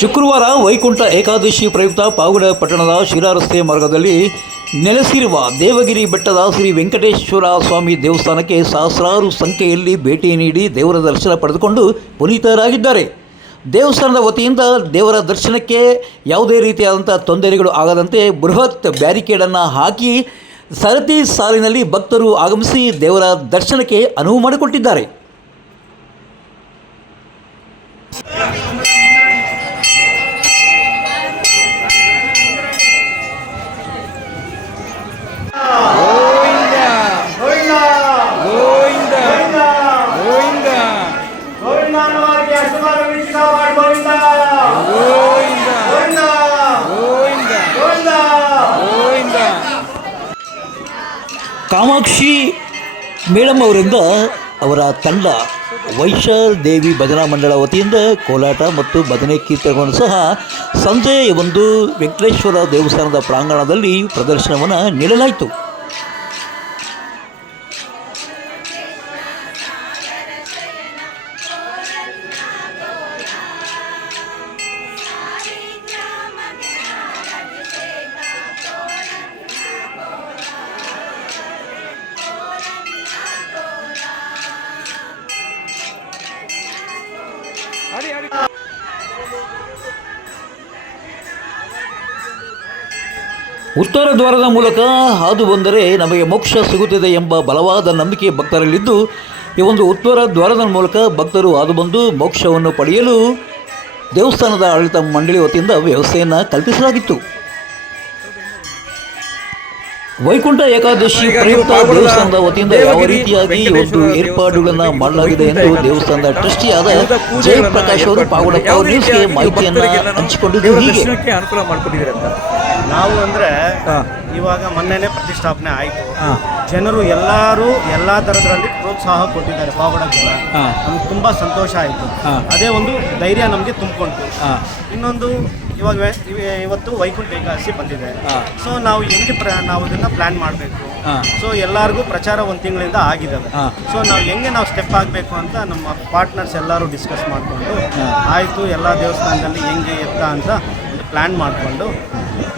ಶುಕ್ರವಾರ ವೈಕುಂಠ ಏಕಾದಶಿ ಪ್ರಯುಕ್ತ ಪಾವಗಡ ಪಟ್ಟಣದ ಶಿರಾ ರಸ್ತೆ ಮಾರ್ಗದಲ್ಲಿ ನೆಲೆಸಿರುವ ದೇವಗಿರಿ ಬೆಟ್ಟದ ಶ್ರೀ ವೆಂಕಟೇಶ್ವರ ಸ್ವಾಮಿ ದೇವಸ್ಥಾನಕ್ಕೆ ಸಹಸ್ರಾರು ಸಂಖ್ಯೆಯಲ್ಲಿ ಭೇಟಿ ನೀಡಿ ದೇವರ ದರ್ಶನ ಪಡೆದುಕೊಂಡು ಪುನೀತರಾಗಿದ್ದಾರೆ. ದೇವಸ್ಥಾನದ ವತಿಯಿಂದ ದೇವರ ದರ್ಶನಕ್ಕೆ ಯಾವುದೇ ರೀತಿಯಾದಂಥ ತೊಂದರೆಗಳು ಆಗದಂತೆ ಬೃಹತ್ ಬ್ಯಾರಿಕೇಡನ್ನು ಹಾಕಿ ಸರತಿ ಸಾಲಿನಲ್ಲಿ ಭಕ್ತರು ಆಗಮಿಸಿ ದೇವರ ದರ್ಶನಕ್ಕೆ ಅನುವು ಮಾಡಿಕೊಟ್ಟಿದ್ದಾರೆ. ಕಾಮಾಕ್ಷಿ ಮೇಡಮ್ ಅವರಿಂದ ಅವರ ತಂಡ ವೈಶಾಲ್ ದೇವಿ ಭಜನಾ ಮಂಡಳ ವತಿಯಿಂದ ಕೋಲಾಟ ಮತ್ತು ಭಜನೆ ಕೀರ್ತನೆಗಳನ್ನು ಸಹ ಸಂಜೆಯ ಒಂದು ವೆಂಕಟೇಶ್ವರ ದೇವಸ್ಥಾನದ ಪ್ರಾಂಗಣದಲ್ಲಿ ಪ್ರದರ್ಶನವನ್ನು ನೀಡಲಾಯಿತು. ಉತ್ತರ ದ್ವಾರದ ಮೂಲಕ ಹಾದು ಬಂದರೆ ನಮಗೆ ಮೋಕ್ಷ ಸಿಗುತ್ತದೆ ಎಂಬ ಬಲವಾದ ನಂಬಿಕೆ ಭಕ್ತರಲ್ಲಿದ್ದು, ಈ ಒಂದು ಉತ್ತರ ದ್ವಾರದ ಮೂಲಕ ಭಕ್ತರು ಹಾದು ಬಂದು ಮೋಕ್ಷವನ್ನು ಪಡೆಯಲು ದೇವಸ್ಥಾನದ ಆಡಳಿತ ಮಂಡಳಿ ವತಿಯಿಂದ ವ್ಯವಸ್ಥೆಯನ್ನು ಕಲ್ಪಿಸಲಾಗಿತ್ತು. ವೈಕುಂಠ ಏಕಾದಶಿ ಪ್ರಯುಕ್ತ ದೇವಸ್ಥಾನದ ವತಿಯಿಂದ ಯಾವ ರೀತಿಯಾಗಿ ಒಂದು ಏರ್ಪಾಡುಗಳನ್ನು ಮಾಡಲಾಗಿದೆ ಎಂದು ದೇವಸ್ಥಾನದ ಟ್ರಸ್ಟಿಯಾದ ಜಯಪ್ರಕಾಶ್ ಅವರು ಪಾವಡ ನ್ಯೂಸ್ಗೆ ಮಾಹಿತಿಯನ್ನು ಹಂಚಿಕೊಂಡಿದ್ದು ಹೀಗೆ. ಅನುಕೂಲ ಮಾಡಿಕೊಟ್ಟಿದ್ದೀರ ಅಂತ? ನಾವು ಅಂದ್ರೆ. ಇವಾಗ ಮೊನ್ನೆನೆ ಪ್ರತಿಷ್ಠಾಪನೆ ಆಯಿತು. ಜನರು ಎಲ್ಲರೂ ಎಲ್ಲ ಥರದ್ರಲ್ಲಿ ಪ್ರೋತ್ಸಾಹ ಕೊಟ್ಟಿದ್ದಾರೆ ಪಾವಗಡ ಜನ ನಮ್ಗೆ ತುಂಬಾ ಸಂತೋಷ ಆಯಿತು. ಅದೇ ಒಂದು ಧೈರ್ಯ ನಮಗೆ ತುಂಬಿಕೊಂಡು ಇನ್ನೊಂದು ಇವಾಗ ಇವತ್ತು ವೈಕುಂಠ ಏಕಾದಶಿ ಬಂದಿದೆ. ಸೊ ನಾವು ಹೆಂಗೆ ಪ್ರ ನಾವು ಇದನ್ನ ಪ್ಲಾನ್ ಮಾಡಬೇಕು. ಸೊ ಎಲ್ಲರಿಗೂ ಪ್ರಚಾರ ಒಂದು ತಿಂಗಳಿಂದ ಆಗಿದ್ದಾವೆ. ಸೊ ನಾವು ಹೆಂಗೆ ನಾವು ಸ್ಟೆಪ್ ಆಗಬೇಕು ಅಂತ ನಮ್ಮ ಪಾರ್ಟ್ನರ್ಸ್ ಎಲ್ಲರೂ ಡಿಸ್ಕಸ್ ಮಾಡಿಕೊಂಡು. ಆಯಿತು ಎಲ್ಲ ದೇವಸ್ಥಾನದಲ್ಲಿ ಹೆಂಗೆ ಎತ್ತ ಅಂತ ಪ್ಲ್ಯಾನ್ ಮಾಡಿಕೊಂಡು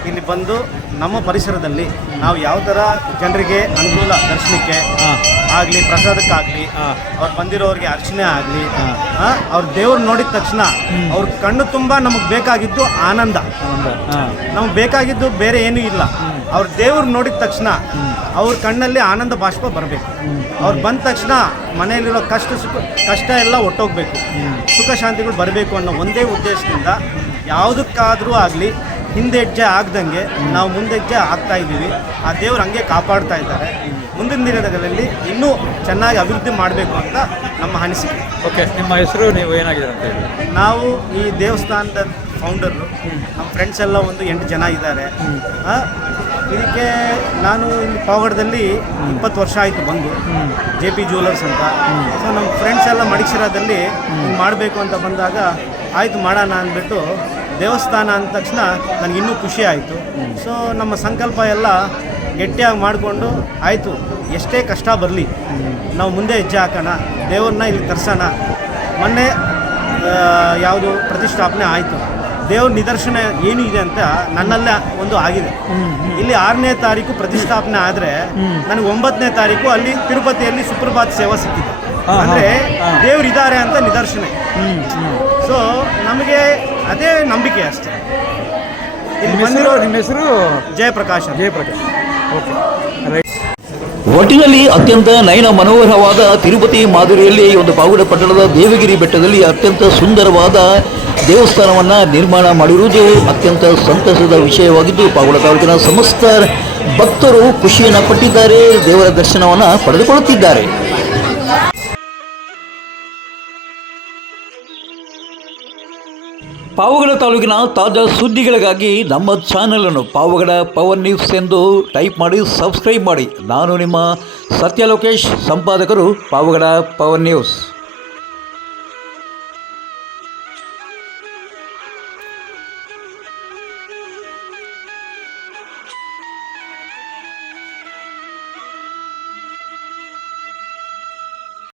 ಇಲ್ಲಿ ಬಂದು ನಮ್ಮ ಪರಿಸರದಲ್ಲಿ ನಾವು ಯಾವ ಥರ ಜನರಿಗೆ ಅನುಕೂಲ ದರ್ಶನಕ್ಕೆ. ಆಗಲಿ ಪ್ರಸಾದಕ್ಕಾಗಲಿ. ಅವ್ರು ಬಂದಿರೋರಿಗೆ ಅರ್ಚನೆ ಆಗಲಿ ಹಾ. ಅವ್ರ ದೇವ್ರು ನೋಡಿದ ತಕ್ಷಣ ಅವ್ರ ಕಣ್ಣು ತುಂಬ ನಮಗೆ ಬೇಕಾಗಿದ್ದು ಆನಂದ. ಆನಂದ. ನಮ್ಗೆ ಬೇಕಾಗಿದ್ದು ಬೇರೆ ಏನೂ ಇಲ್ಲ. ಅವ್ರ ದೇವ್ರು ನೋಡಿದ ತಕ್ಷಣ ಅವ್ರ ಕಣ್ಣಲ್ಲಿ ಆನಂದ ಬಾಷ್ಪ ಬರಬೇಕು. ಅವ್ರು ಬಂದ ತಕ್ಷಣ ಮನೆಯಲ್ಲಿರೋ ಕಷ್ಟ ಸುಖ ಕಷ್ಟ ಎಲ್ಲ ಒಟ್ಟೋಗ್ಬೇಕು. ಸುಖ ಶಾಂತಿಗಳು ಬರಬೇಕು ಅನ್ನೋ ಒಂದೇ ಉದ್ದೇಶದಿಂದ ಯಾವುದಕ್ಕಾದರೂ ಆಗಲಿ ಹಿಂದೆ ಹೆಜ್ಜೆ ಆಗ್ದಂಗೆ ನಾವು ಮುಂದೆ ಹೆಜ್ಜೆ ಆಗ್ತಾ ಇದ್ದೀವಿ. ಆ ದೇವ್ರು ಹಂಗೆ ಕಾಪಾಡ್ತಾ ಇದ್ದಾರೆ. ಮುಂದಿನ ದಿನಗಳಲ್ಲಿ ಇನ್ನೂ ಚೆನ್ನಾಗಿ ಅಭಿವೃದ್ಧಿ ಮಾಡಬೇಕು ಅಂತ ನಮ್ಮ ಅನಿಸಿಕೆ. ಓಕೆ ನಿಮ್ಮ ಹೆಸರು ನೀವು ಏನಾಗಿದೆ ಅಂತ ಹೇಳಿ. ನಾವು ಈ ದೇವಸ್ಥಾನದ ಫೌಂಡರು ನಮ್ಮ ಫ್ರೆಂಡ್ಸ್ ಎಲ್ಲ ಒಂದು ಎಂಟು ಜನ ಇದ್ದಾರೆ. ಇದಕ್ಕೆ ನಾನು ಇಲ್ಲಿ ಪಾವಗಡದಲ್ಲಿ ಇಪ್ಪತ್ತು ವರ್ಷ ಆಯಿತು ಬಂದು ಜೆ ಪಿ ಜ್ಯುವೆಲರ್ಸ್ ಅಂತ. ಸೊ ನಮ್ಮ ಫ್ರೆಂಡ್ಸ್ ಎಲ್ಲ ಮಡಿಸಿರೋದಲ್ಲಿ ಮಾಡಬೇಕು ಅಂತ ಬಂದಾಗ ಆಯಿತು ಮಾಡೋಣ ಅಂದ್ಬಿಟ್ಟು ದೇವಸ್ಥಾನ ಅಂದ ತಕ್ಷಣ ನನಗೆ ಇನ್ನೂ ಖುಷಿ ಆಯಿತು. ಸೊ ನಮ್ಮ ಸಂಕಲ್ಪ ಎಲ್ಲ ಗಟ್ಟಿಯಾಗಿ ಮಾಡಿಕೊಂಡು ಆಯಿತು ಎಷ್ಟೇ ಕಷ್ಟ ಬರಲಿ ನಾವು ಮುಂದೆ ಹೆಜ್ಜೆ ಹಾಕೋಣ ದೇವ್ರನ್ನ ಇಲ್ಲಿ ತರ್ಸೋಣ. ಮೊನ್ನೆ ಯಾವುದು ಪ್ರತಿಷ್ಠಾಪನೆ ಆಯಿತು. ದೇವ್ರ ನಿದರ್ಶನ ಏನು ಇದೆ ಅಂತ ನನ್ನಲ್ಲೇ ಒಂದು ಆಗಿದೆ. ಇಲ್ಲಿ ಆರನೇ ತಾರೀಕು ಪ್ರತಿಷ್ಠಾಪನೆ ಆದರೆ ನನಗೆ ಒಂಬತ್ತನೇ ತಾರೀಕು ಅಲ್ಲಿ ತಿರುಪತಿಯಲ್ಲಿ ಸುಪ್ರಭಾತ್ ಸೇವಾ ಸಿಕ್ಕಿದೆ ಅಂದರೆ ಹಾ. ದೇವ್ರು ಇದ್ದಾರೆ ಅಂತ ನಿದರ್ಶನ. ಸೊ ನಮಗೆ ಅದೇ ನಂಬಿಕೆ ಅಷ್ಟೇ. ಇಲ್ಲಿ ಬಂದಿರೋ ನಿಮ್ಮ ಹೆಸರು? ಜಯಪ್ರಕಾಶ್ ಜಯಪ್ರಕಾಶ್. ಒಟ್ಟಿನಲ್ಲಿ ಅತ್ಯಂತ ನಯನ ಮನೋಹರವಾದ ತಿರುಪತಿ ಮಾದರಿಯಲ್ಲಿ ಒಂದು ಪಾವುಡ ಪಟ್ಟಣದ ದೇವಗಿರಿ ಬೆಟ್ಟದಲ್ಲಿ ಅತ್ಯಂತ ಸುಂದರವಾದ ದೇವಸ್ಥಾನವನ್ನು ನಿರ್ಮಾಣ ಮಾಡಿರುವುದು ಅತ್ಯಂತ ಸಂತಸದ ವಿಷಯವಾಗಿದ್ದು ಪಾವುಡ ತಾಲೂಕಿನ ಸಮಸ್ತ ಭಕ್ತರು ಖುಷಿಯನ್ನು ಪಟ್ಟಿದ್ದಾರೆ, ದೇವರ ದರ್ಶನವನ್ನು ಪಡೆದುಕೊಳ್ಳುತ್ತಿದ್ದಾರೆ. ಪಾವಗಡ ತಾಲೂಕಿನ ತಾಜಾ ಸುದ್ದಿಗಳಿಗಾಗಿ ನಮ್ಮ ಚಾನಲನ್ನು ಪಾವಗಡ ಪವನ್ ನ್ಯೂಸ್ ಎಂದು ಟೈಪ್ ಮಾಡಿ ಸಬ್ಸ್ಕ್ರೈಬ್ ಮಾಡಿ. ನಾನು ನಿಮ್ಮ ಸತ್ಯ ಲೋಕೇಶ್, ಸಂಪಾದಕರು ಪಾವಗಡ ಪವನ್ ನ್ಯೂಸ್